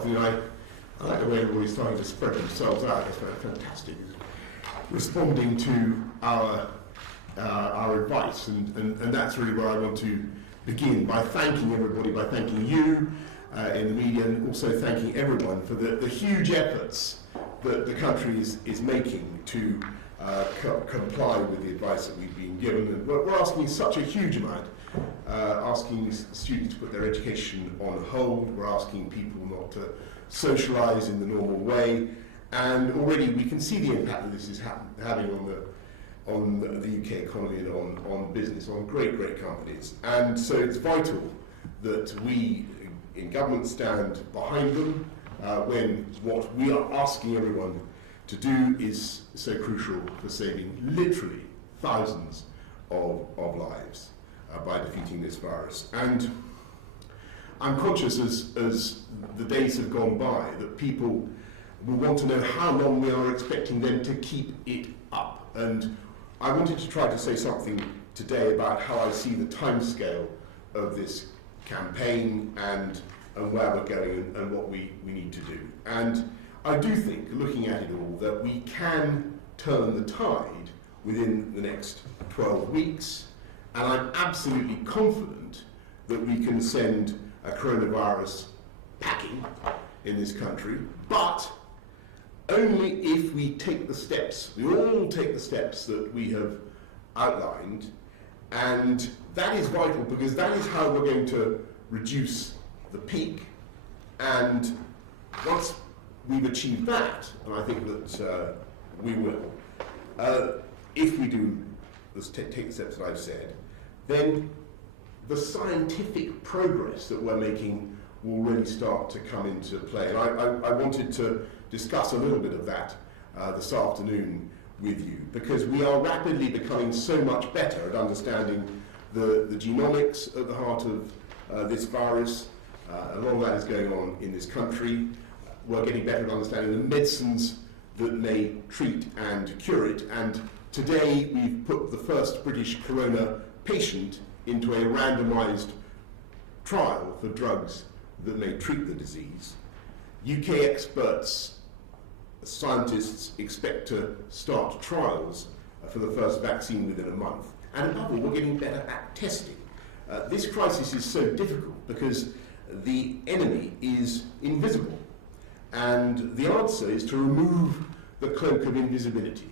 afternoon. I like the way everybody's starting to spread themselves out. It's fantastic. Responding to our advice, and that's really where I want to begin, by thanking everybody, by thanking you in the media, and also thanking everyone for the huge efforts that the country is making to comply with the advice that we've been given. And we're asking such a huge amount, asking students to put their education on hold. We're asking people not to socialise in the normal way, and already we can see the impact that this is having on the UK economy and on business, on great companies. And so it's vital that we in government stand behind them when what we are asking everyone to do is so crucial for saving literally thousands of lives by defeating this virus. And I'm conscious as the days have gone by that people will want to know how long we are expecting them to keep it up. And I wanted to try to say something today about how I see the timescale of this campaign and where we're going and what we need to do. And I do think, looking at it all, that we can turn the tide within the next 12 weeks, and I'm absolutely confident that we can send a coronavirus packing in this country, but only if we take the steps, we all take the steps that we have outlined, and that is vital because that is how we're going to reduce the peak. And once we've achieved that, and I think that we will, if we do take the steps that I've said, then the scientific progress that we're making will really start to come into play. And I wanted to discuss a little bit of that this afternoon with you, because we are rapidly becoming so much better at understanding the genomics at the heart of this virus. A lot of that is going on in this country. We're getting better at understanding the medicines that may treat and cure it. And today we've put the first British corona patient into a randomised trial for drugs that may treat the disease. UK experts, scientists expect to start trials for the first vaccine within a month. And above all, we're getting better at testing. This crisis is so difficult because the enemy is invisible. And the answer is to remove the cloak of invisibility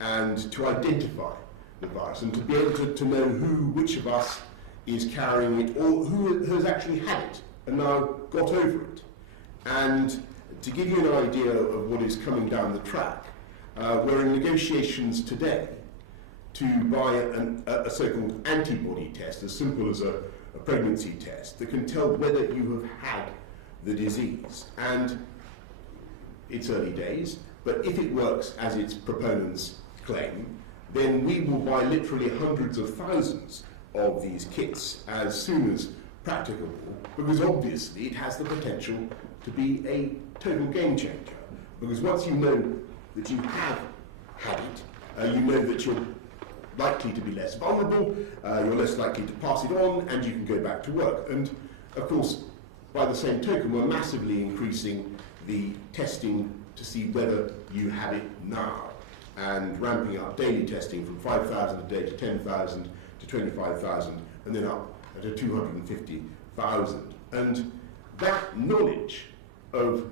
and to identify the virus and to be able to know which of us is carrying it or who has actually had it and now got over it. And to give you an idea of what is coming down the track, we're in negotiations today to buy a so-called antibody test, as simple as a pregnancy test, that can tell whether you have had the disease. And it's early days, but if it works as its proponents claim, then we will buy literally hundreds of thousands of these kits as soon as practicable, because obviously it has the potential to be a total game changer. Because once you know that you have had it, you know that you're likely to be less vulnerable, you're less likely to pass it on, and you can go back to work. And of course, by the same token, we're massively increasing the testing to see whether you have it now, and ramping up daily testing from 5,000 a day to 10,000 to 25,000, and then up to 250,000. And that knowledge of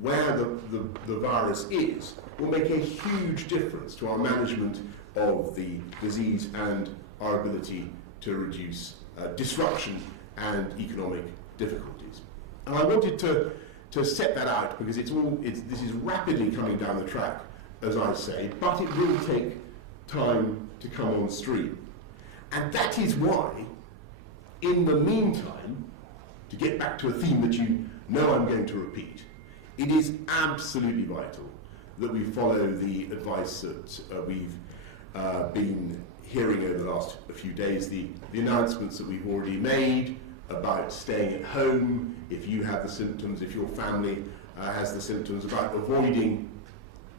where the virus is will make a huge difference to our management of the disease and our ability to reduce disruption and economic difficulties. And I wanted to set that out because this is rapidly coming down the track, as I say, but it will take time to come on stream. And that is why, in the meantime, to get back to a theme that you know I'm going to repeat, it is absolutely vital that we follow the advice that we've been hearing over the last few days, the announcements that we've already made about staying at home if you have the symptoms, if your family has the symptoms, about avoiding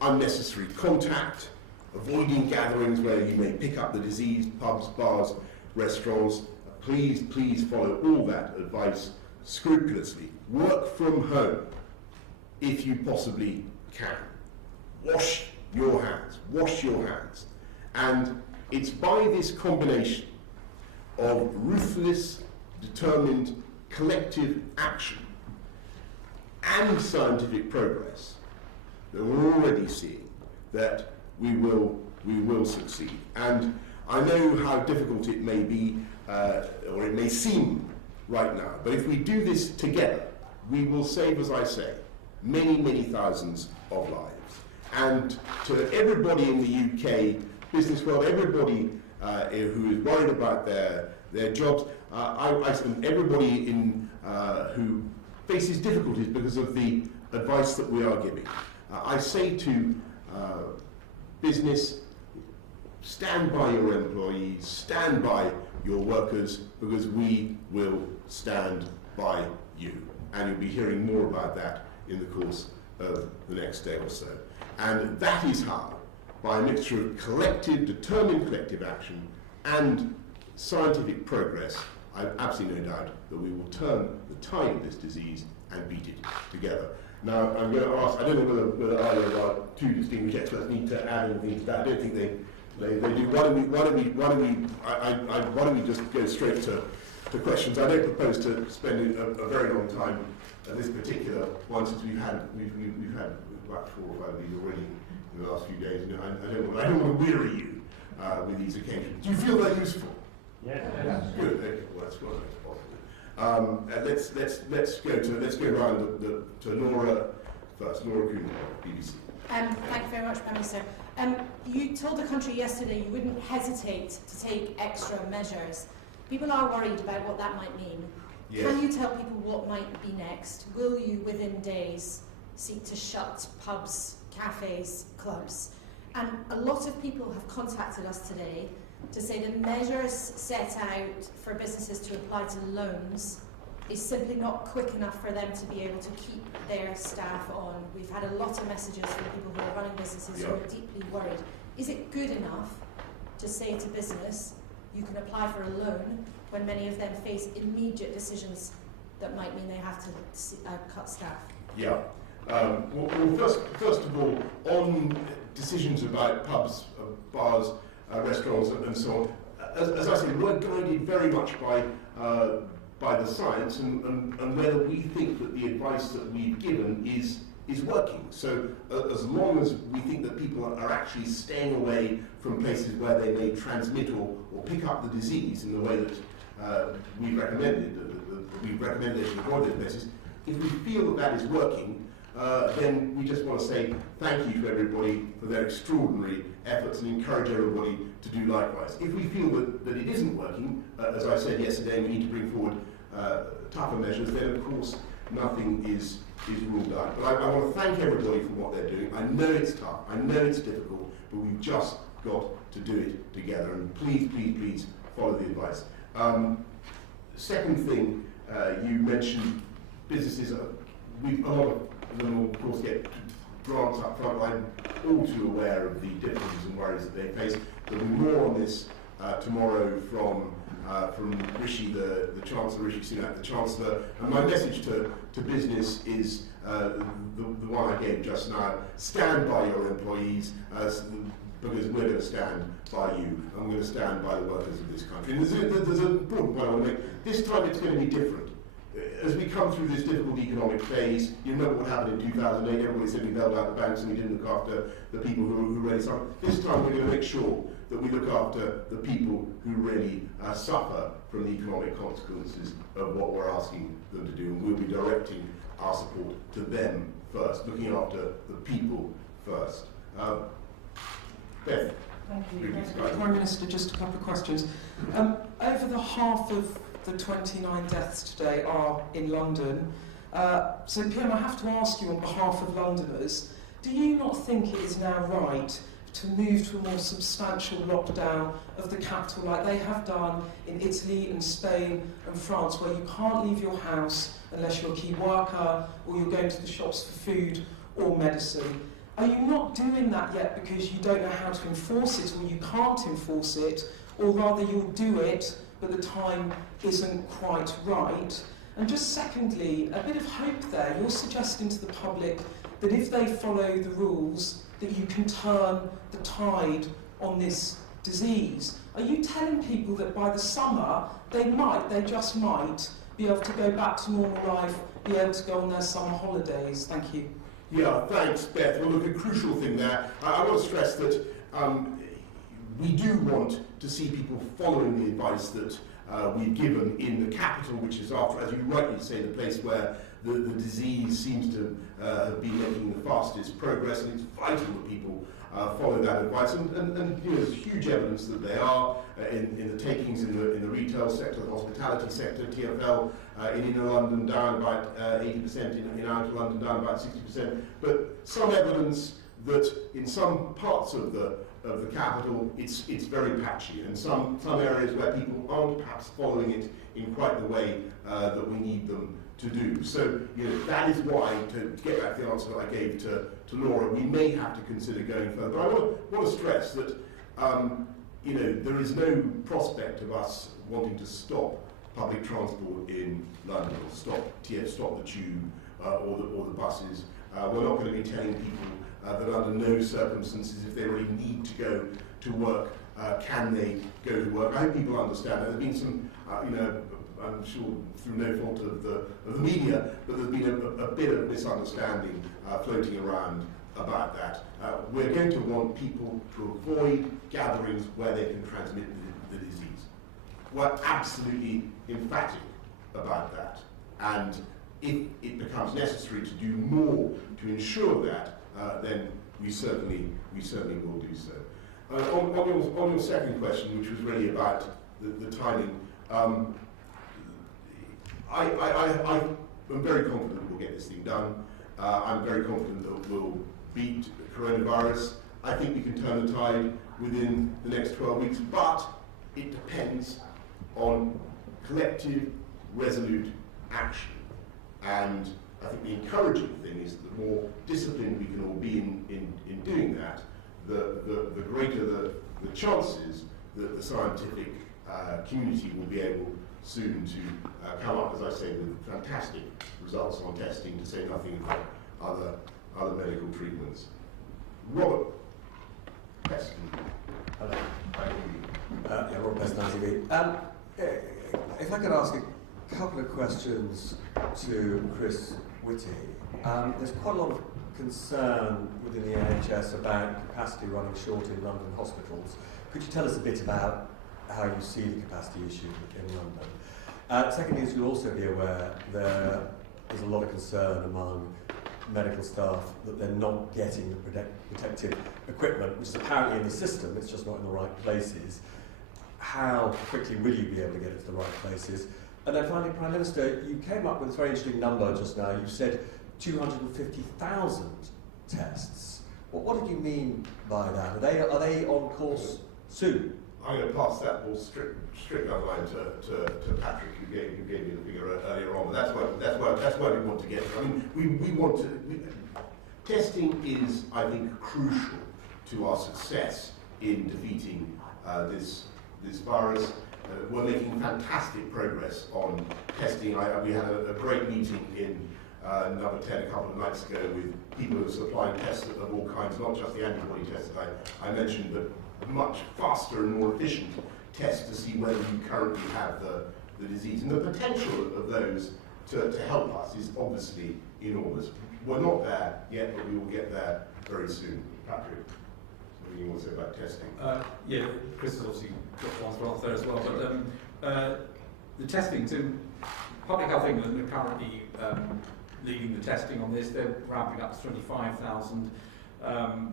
unnecessary contact, avoiding gatherings where you may pick up the disease, pubs, bars, restaurants. Please follow all that advice scrupulously. Work from home. if you possibly can. Wash your hands, wash your hands. And it's by this combination of ruthless, determined, collective action and scientific progress that we're already seeing that we will succeed. And I know how difficult it may be, or it may seem right now, but if we do this together, we will save, as I say, many, many thousands of lives. And to everybody in the UK business world, everybody who is worried about their jobs, and everybody who faces difficulties because of the advice that we are giving, I say to business, stand by your employees, stand by your workers, because we will stand by you. And you'll be hearing more about that in the course of the next day or so. And that is how, by a mixture of collective, determined collective action and scientific progress, I have absolutely no doubt that we will turn the tide of this disease and beat it together. Now, I'm going to ask, I don't know whether either of our two distinguished experts need to add anything to that. I don't think they do. Why don't we just go straight to questions? I don't propose to spend a very long time at this particular one, since we've had about 4 or 5 of these already in the last few days. And I don't want to weary you with these occasions. Do you feel they're useful? Yeah. Good. Okay. Well, that's possible. Let's go round to Laura first. Laura Kuhn, BBC. Thank you very much, Prime Minister. You told the country yesterday you wouldn't hesitate to take extra measures. People are worried about what that might mean. Yes. Can you tell people what might be next? Will you, within days, seek to shut pubs, cafes, clubs? And a lot of people have contacted us today to say the measures set out for businesses to apply to loans is simply not quick enough for them to be able to keep their staff on. We've had a lot of messages from people who are running businesses who are deeply worried. Is it good enough to say to business, you can apply for a loan, when many of them face immediate decisions that might mean they have to cut staff? Yeah. Well, first of all, on decisions about pubs, bars, restaurants, and so on, as I said, we're guided very much by the science and whether we think that the advice that we've given is working. So as long as we think that people are actually staying away from places where they may transmit or pick up the disease in the way that we've recommended, to avoid those places, if we feel that that is working, then we just want to say thank you to everybody for their extraordinary efforts and encourage everybody to do likewise. If we feel that it isn't working, as I said yesterday, we need to bring forward tougher measures, then of course nothing is ruled out. But I want to thank everybody for what they're doing. I know it's tough, I know it's difficult, but we've just got to do it together. And please, please, please follow the advice. Second thing, you mentioned businesses. A lot of them will, of course, get grants up front. I'm all too aware of the difficulties and worries that they face. There'll be more on this tomorrow from Rishi, the Chancellor, Rishi Sunak, the Chancellor. And my message to business is the one I gave just now: stand by your employees, because we're going to stand by you, and we're going to stand by the workers of this country. And there's an important point I want to make. This time it's going to be different. As we come through this difficult economic phase, you remember what happened in 2008, everybody said we bailed out the banks and we didn't look after the people who really suffered. This time we're going to make sure that we look after the people who really suffer from the economic consequences of what we're asking them to do, and we'll be directing our support to them first, looking after the people first. Beth. Thank you. Prime Minister, just a couple of questions. Over the half of the 29 deaths today are in London. So PM, I have to ask you on behalf of Londoners, do you not think it is now right to move to a more substantial lockdown of the capital like they have done in Italy and Spain and France, where you can't leave your house unless you're a key worker or you're going to the shops for food or medicine? Are you not doing that yet because you don't know how to enforce it or you can't enforce it, or rather you'll do it but the time isn't quite right? And just secondly, a bit of hope there. You're suggesting to the public that if they follow the rules, that you can turn the tide on this disease. Are you telling people that by the summer, they just might, be able to go back to normal life, be able to go on their summer holidays? Thank you. Yeah, thanks, Beth. Well, look, a crucial thing there. I want to stress that we do want to see people following the advice that we've given in the capital, which is, after, as you rightly say, the place where the disease seems to have been making the fastest progress, and it's vital that people follow that advice. And you know, there's huge evidence that they are in the takings in the retail sector, the hospitality sector, TfL in inner London down about 80%, in outer London down about 60%. But some evidence that in some parts of the capital it's very patchy, and some areas where people aren't perhaps following it in quite the way that we need them to do. So you know, that is why, to get back to the answer that I gave to Laura, we may have to consider going further. But I want to stress that you know, there is no prospect of us wanting to stop public transport in London, or stop the tube or the buses. We're not going to be telling people that under no circumstances, if they really need to go to work, can they go to work. I hope people understand that. There's been some, you know, I'm sure through no fault of the media, but there's been a bit of misunderstanding floating around about that. We're going to want people to avoid gatherings where they can transmit the disease. We're absolutely emphatic about that, and if it becomes necessary to do more to ensure that, then we certainly will do so. On your second question, which was really about the timing, I am very confident we'll get this thing done. I'm very confident that we'll beat coronavirus. I think we can turn the tide within the next 12 weeks, but it depends on collective, resolute action. And I think the encouraging thing is that the more disciplined we can all be in doing that, the greater the chances that the scientific community will be able soon to come up, as I say, with fantastic results on testing, to say nothing of other medical treatments. Robert Peston. Hello. Yeah, Robert Peston, ITV. If I could ask a couple of questions to Chris Whitty. There's quite a lot of concern within the NHS about capacity running short in London hospitals. Could you tell us a bit about how you see the capacity issue in London? Secondly, as you'll also be aware, there is a lot of concern among medical staff that they're not getting the protective equipment, which is apparently in the system, it's just not in the right places. How quickly will you be able to get it to the right places? And then finally, Prime Minister, you came up with a very interesting number just now. You said 250,000 tests. What did you mean by that? Are they on course soon? I'm going to pass that ball straight down the line to Patrick, who gave me the figure earlier on. But that's why we want to get to. I mean, we want to. Testing is, I think, crucial to our success in defeating this virus. We're making fantastic progress on testing. We had a great meeting in number 10 a couple of nights ago with people who are supplying tests of all kinds, not just the antibody tests that I mentioned, but much faster and more efficient tests to see whether you currently have the disease. And the potential of those to help us is obviously enormous. We're not there yet, but we will get there very soon. Patrick, what do you want to say about testing? Yeah, Chris has obviously got one for us there as well. But the testing, so Public Health England are currently leading the testing on this. They're ramping up to 25,000.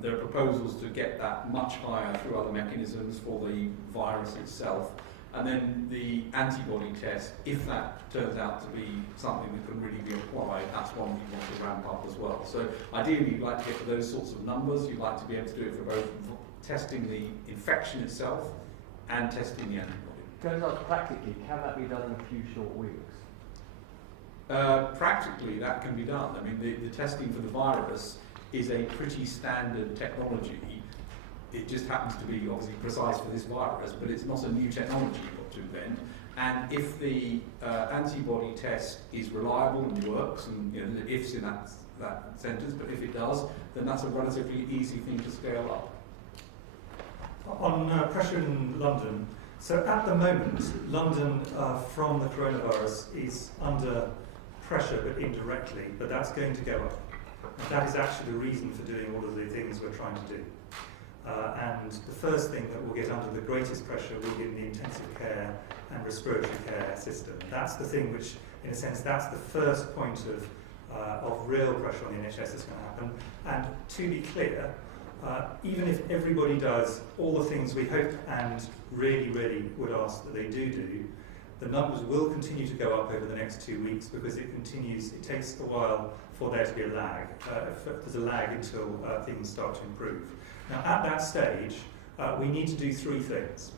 There are proposals to get that much higher through other mechanisms for the virus itself. And then the antibody test, if that turns out to be something that can really be applied, that's one we want to ramp up as well. So ideally, you'd like to get to those sorts of numbers. You'd like to be able to do it for both testing the infection itself and testing the antibody. Going on practically, can that be done in a few short weeks? Practically, that can be done. I mean, the testing for the virus is a pretty standard technology. It just happens to be obviously precise for this virus, but it's not a new technology you've got to invent. and if the antibody test is reliable and works, and the ifs in that sentence, but if it does, then that's a relatively easy thing to scale up. On pressure in London, so at the moment, London from the coronavirus is under pressure, but indirectly, but that's going to go up. And that is actually the reason for doing all of the things we're trying to do. And the first thing that will get under the greatest pressure will be in the intensive care and respiratory care system. That's the thing which, in a sense, that's the first point of real pressure on the NHS that's going to happen. And to be clear, even if everybody does all the things we hope and really, really would ask that they do, the numbers will continue to go up over the next 2 weeks because it takes a while for there to be a lag. There's a lag until things start to improve. Now, at that stage, we need to do 3 things.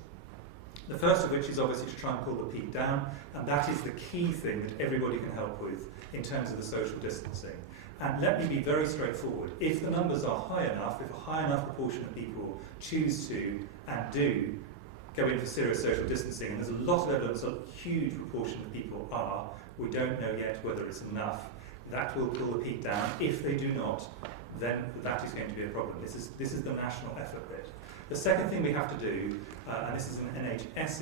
The first of which is obviously to try and pull the peak down, and that is the key thing that everybody can help with in terms of the social distancing. And let me be very straightforward. If the numbers are high enough, if a high enough proportion of people choose to and do go in for serious social distancing, and there's a lot of evidence a huge proportion of people are, we don't know yet whether it's enough, that will pull the peak down. If they do not, then that is going to be a problem. This is the national effort bit. The second thing we have to do, and this is an NHS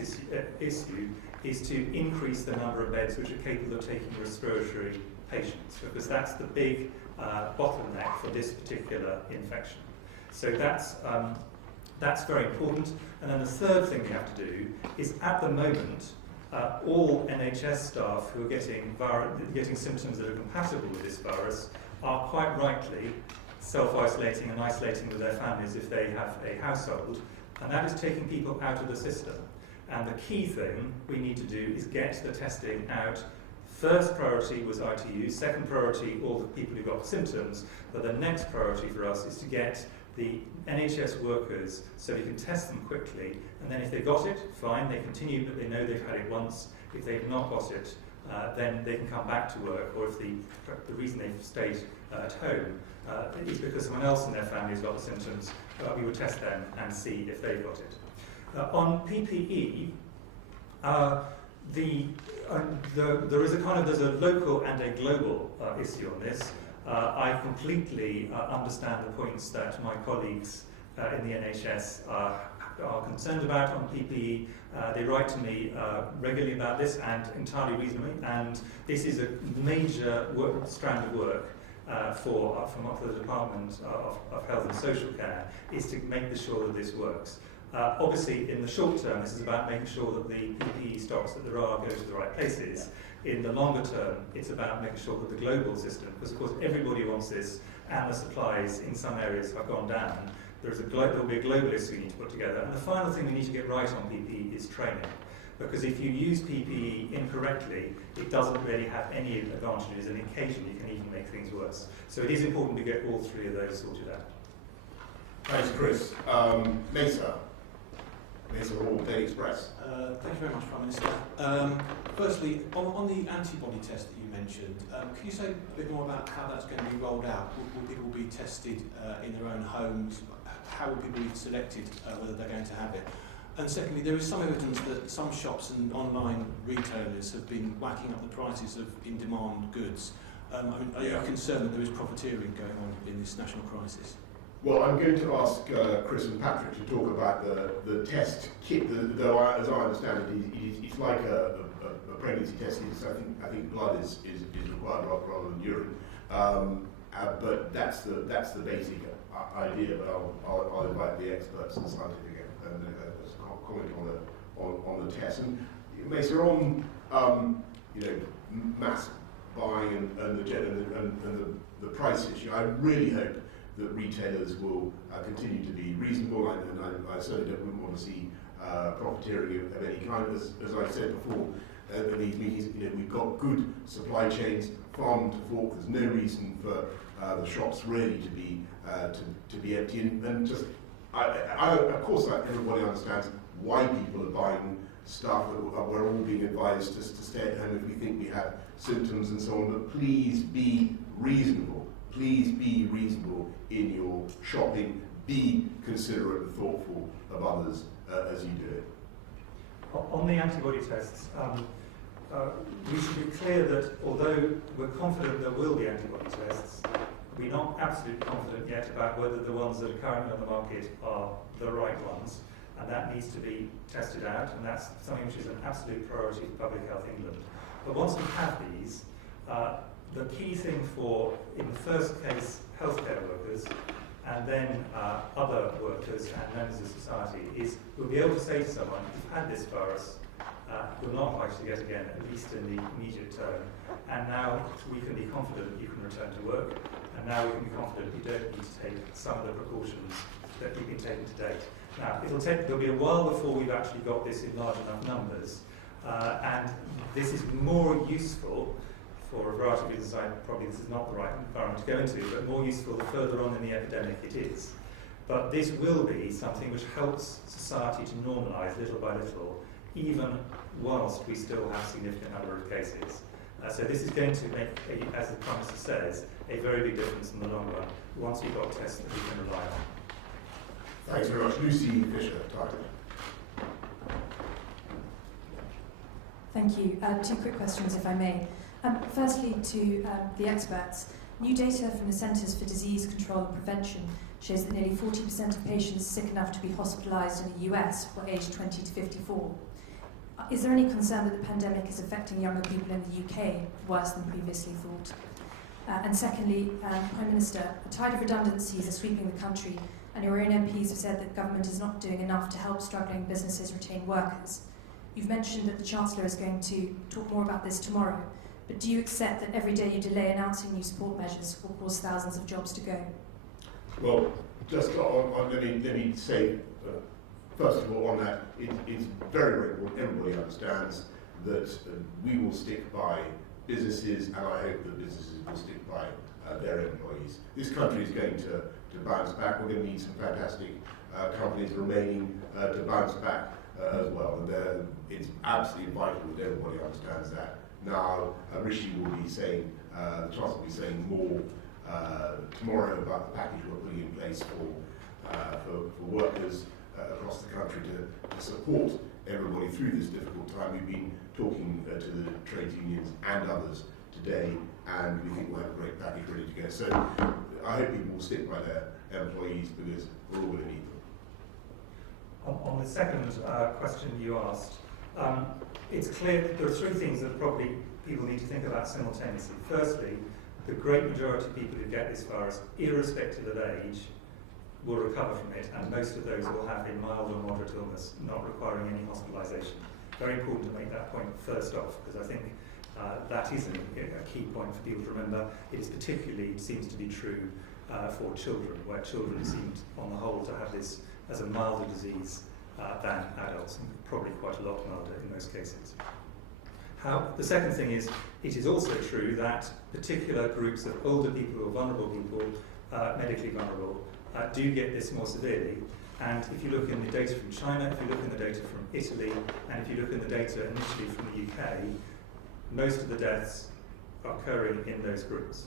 issue, is to increase the number of beds which are capable of taking respiratory patients, because that's the big bottleneck for this particular infection. So that's very important. And then the third thing we have to do is, at the moment, all NHS staff who are getting symptoms that are compatible with this virus are quite rightly self-isolating and isolating with their families if they have a household, and that is taking people out of the system. And the key thing we need to do is get the testing out. First priority was ITU, second priority all the people who got symptoms, but the next priority for us is to get the NHS workers so we can test them quickly, and then if they got it, fine, they continue, but they know they've had it once. If they've not got it, then they can come back to work, or if the reason they've stayed at home is because someone else in their family has got the symptoms, we would test them and see if they've got it. On PPE, there's a local and a global issue on this. I completely understand the points that my colleagues in the NHS are concerned about on PPE. They write to me regularly about this, and entirely reasonably, and this is a major strand of work from the Department of Health and Social Care, is to make sure that this works. Obviously, in the short term, this is about making sure that the PPE stocks that there are go to the right places. In the longer term, it's about making sure that the global system, because of course everybody wants this, and the supplies in some areas have gone down. There will be a global issue we need to put together. And the final thing we need to get right on PPE is training. Because if you use PPE incorrectly, it doesn't really have any advantages, and occasionally can even make things worse. So it is important to get all 3 of those sorted out. Thanks, Chris. Mesa Hall, Daily Express. Thank you very much, Prime Minister. Firstly, on the antibody test that you mentioned, can you say a bit more about how that's going to be rolled out? Will people be tested in their own homes? How will people be selected whether they're going to have it? And secondly, there is some evidence that some shops and online retailers have been whacking up the prices of in-demand goods. Are you concerned that there is profiteering going on in this national crisis? Well, I'm going to ask Chris and Patrick to talk about the test kit. Though, as I understand it, it's like a pregnancy test. I think blood is required rather than urine. But that's the basic idea. But I'll invite the experts and scientific and comment on the test. And Mesa, on mass buying and the price issue, I really hope that retailers will continue to be reasonable, and I certainly wouldn't want to see profiteering of any kind. As I said before, in these meetings, we've got good supply chains, farm to fork. There's no reason for the shops really to be empty. And just, of course, everybody understands why people are buying stuff. We're all being advised just to stay at home if we think we have symptoms and so on. But please be reasonable. Please be reasonable in your shopping. Be considerate and thoughtful of others as you do it. On the antibody tests, we should be clear that although we're confident there will be antibody tests, we're not absolutely confident yet about whether the ones that are currently on the market are the right ones, and that needs to be tested out, and that's something which is an absolute priority for Public Health England. But once we have these, the key thing for, in the first case, healthcare workers, and then other workers and members of society, is we'll be able to say to someone, if you've had this virus, you're not likely to get again, at least in the immediate term, and now we can be confident you can return to work, and now we can be confident you don't need to take some of the precautions that you've been taking to date. Now, there'll be a while before we've actually got this in large enough numbers, and this is more useful for a variety of reasons. Probably this is not the right environment to go into, but more useful the further on in the epidemic it is. But this will be something which helps society to normalise little by little, even whilst we still have a significant number of cases. So this is going to make, as the Prime Minister says, a very big difference in the long run, once we've got tests that we can rely on. Thanks very much. Lucy Fisher, Title. Thank you. Two quick questions, if I may. Firstly, to the experts, new data from the Centres for Disease Control and Prevention shows that nearly 40% of patients sick enough to be hospitalised in the US were aged 20 to 54. Is there any concern that the pandemic is affecting younger people in the UK worse than previously thought? And secondly, Prime Minister, a tide of redundancies are sweeping the country, and your own MPs have said that government is not doing enough to help struggling businesses retain workers. You've mentioned that the Chancellor is going to talk more about this tomorrow, but do you accept that every day you delay announcing new support measures will cause thousands of jobs to go? Well, just let me say, first of all, on that, it's very, very important. Everybody understands that we will stick by businesses, and I hope that businesses will stick by their employees. This country is going to bounce back. We're going to need some fantastic companies remaining to bounce back as well. And it's absolutely vital that everybody understands that. Now, Rishi will be saying, the Chancellor will be saying more tomorrow about the package we're putting in place for workers across the country to support everybody through this difficult time. We've been talking to the trade unions and others today, and we think we'll have a great package ready to go. So I hope people will stick by their employees, because we're all going to need them. On the second question you asked, it's clear that there are three things that probably people need to think about simultaneously. Firstly, the great majority of people who get this virus, irrespective of age, will recover from it, and most of those will have a mild or moderate illness, not requiring any hospitalisation. Very important to make that point first off, because I think that is a key point for people to remember. It is particularly, seems to be true for children, where children seem, on the whole, to have this as a milder disease than adults, and probably quite a lot milder in most cases. The second thing is, it is also true that particular groups of older people or vulnerable people, medically vulnerable, do get this more severely. And if you look in the data from China, if you look in the data from Italy, and if you look in the data initially from the UK, most of the deaths are occurring in those groups.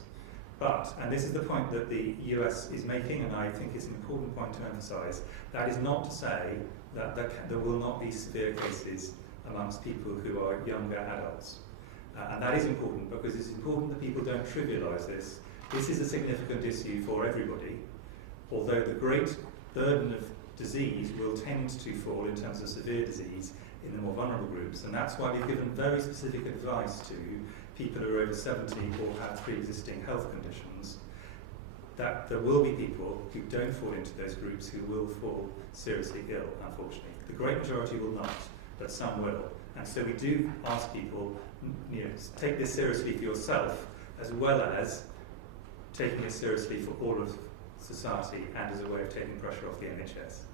But, and this is the point that the US is making, and I think it's an important point to emphasise, that is not to say that there will not be severe cases amongst people who are younger adults. And that is important, because it's important that people don't trivialise this. This is a significant issue for everybody, although the great burden of disease will tend to fall in terms of severe disease in the more vulnerable groups, and that's why we've given very specific advice to people who are over 70 or have pre-existing health conditions, that there will be people who don't fall into those groups who will fall seriously ill, unfortunately. The great majority will not, but some will. And so we do ask people, take this seriously for yourself, as well as taking it seriously for all of society, and as a way of taking pressure off the NHS.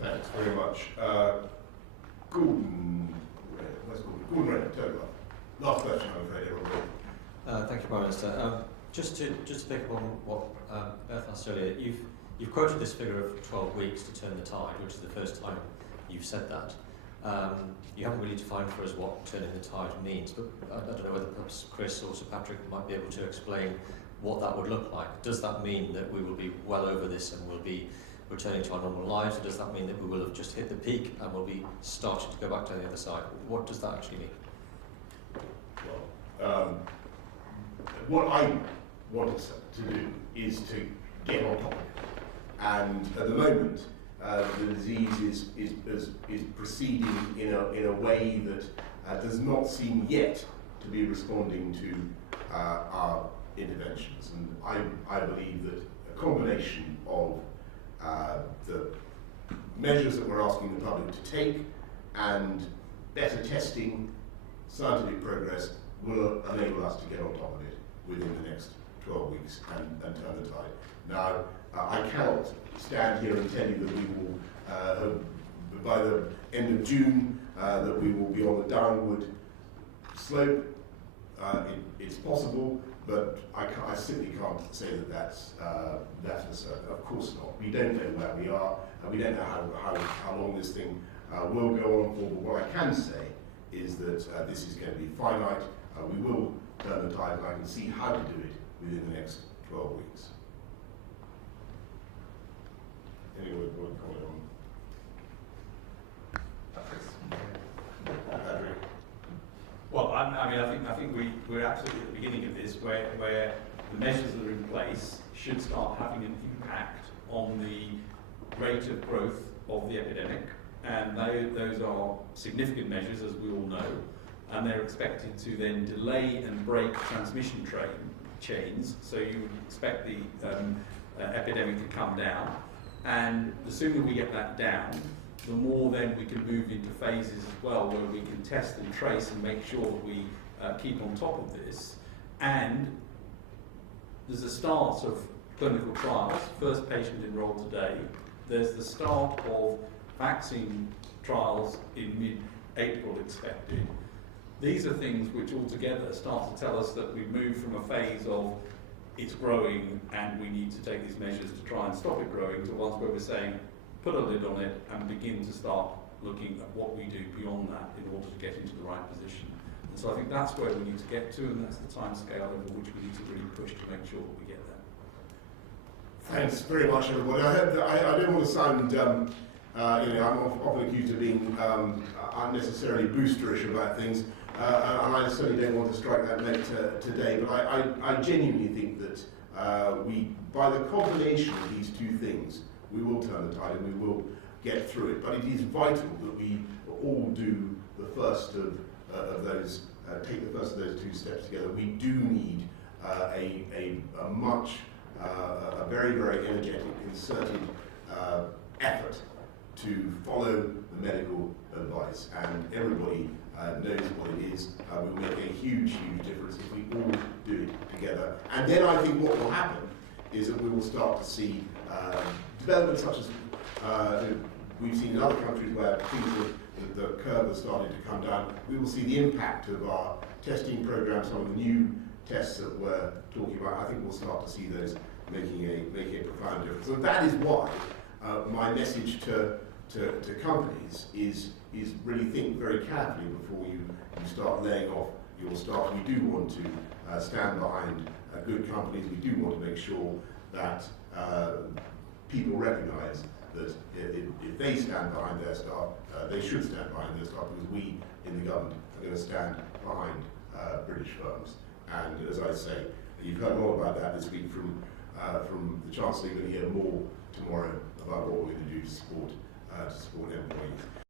Thanks very much. Gordon Ray, turn it off. Last question, I'm afraid, everybody. Thank you, Prime Minister. Just to pick up on what Beth asked earlier, you've quoted this figure of 12 weeks to turn the tide, which is the first time you've said that. You haven't really defined for us what turning the tide means, but I don't know whether perhaps Chris or Sir Patrick might be able to explain what that would look like. Does that mean that we will be well over this and we'll be returning to our normal lives, or does that mean that we will have just hit the peak and we'll be starting to go back to the other side? What does that actually mean? Well, what I want us to do is to get on top of it. And at the moment, the disease is proceeding in a way that does not seem yet to be responding to our interventions. And I believe that a combination of the measures that we're asking the public to take and better testing, scientific progress will enable us to get on top of it within the next 12 weeks and turn the tide. Now, I cannot stand here and tell you that we will, by the end of June, that we will be on the downward slope. It's possible, but I simply can't say that that's for certain. Of course not. We don't know where we are, and we don't know how long this thing will go on for. But what I can say is that this is going to be finite. We will turn the tide, and I can see how to do it within the next 12 weeks. Anyone want to comment on? Patrick. Well, I think we're absolutely at the beginning of this, where the measures that are in place should start having an impact on the rate of growth of the epidemic, and those are significant measures, as we all know, and they're expected to then delay and break transmission chains. So you would expect the epidemic to come down, and the sooner we get that down, the more then we can move into phases as well, where we can test and trace and make sure that we keep on top of this. And there's a start of clinical trials, first patient enrolled today. There's the start of vaccine trials in mid-April expected. These are things which altogether start to tell us that we've moved from a phase of it's growing and we need to take these measures to try and stop it growing, to ones where we're saying put a lid on it and begin to start looking at what we do beyond that in order to get into the right position. And so I think that's where we need to get to, and that's the time scale over which we need to really push to make sure that we get there. Thanks very much, everybody. I don't want to sound, I'm often accused of being unnecessarily boosterish about things, and I certainly don't want to strike that note today, but I genuinely think that by the combination of these two things, we will turn the tide and we will get through it. But it is vital that we all do the first of those, take the first of those two steps together. We do need a very, very energetic, concerted effort to follow the medical advice, and everybody knows what it is. We will make a huge, huge difference if we all do it together. And then I think what will happen is that we will start to see developments such as we've seen in other countries where the curve has started to come down. We will see the impact of our testing program, some of the new tests that we're talking about. I think we'll start to see those making a profound difference. And that is why my message to companies is really think very carefully before you start laying off your staff. We do want to stand behind good companies. We do want to make sure that people recognise that if they stand behind their staff, they should stand behind their staff, because we in the government are going to stand behind British firms. And as I say, you've heard a lot about that this week from the Chancellor. You're going to hear more tomorrow about what we're going to do to support employees.